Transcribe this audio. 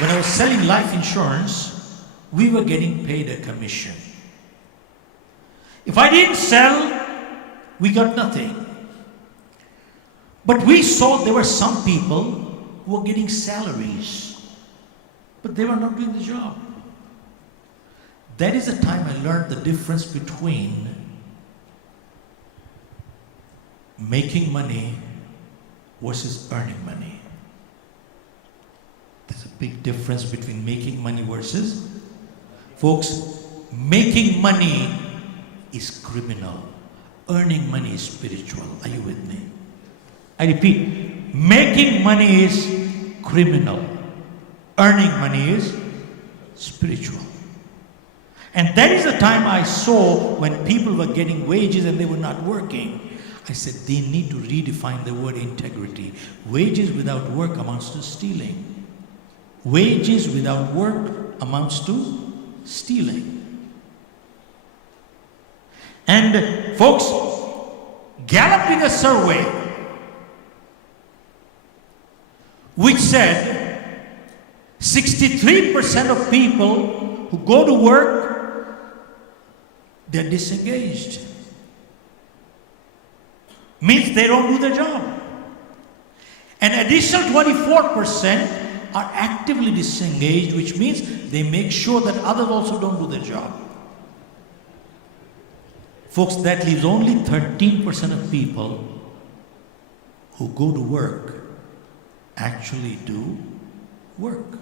When I was selling life insurance, we were getting paid a commission. If I didn't sell, we got nothing. But we saw there were some people who were getting salaries, but they were not doing the job. That is the time I learned the difference between making money versus earning money. There's a big difference between making money versus, folks, making money is criminal. Earning money is spiritual. Are you with me? I repeat, making money is criminal. Earning money is spiritual. And that is the time I saw when people were getting wages and they were not working. I said they need to redefine the word integrity. Wages without work amounts to stealing. Wages without work amounts to stealing. And folks, Gallup did a survey which said 63% of people who go to work, they're disengaged. Means they don't do the job. An additional 24% are actively disengaged, which means they make sure that others also don't do the job. Folks, that leaves only 13% of people who go to work actually do work.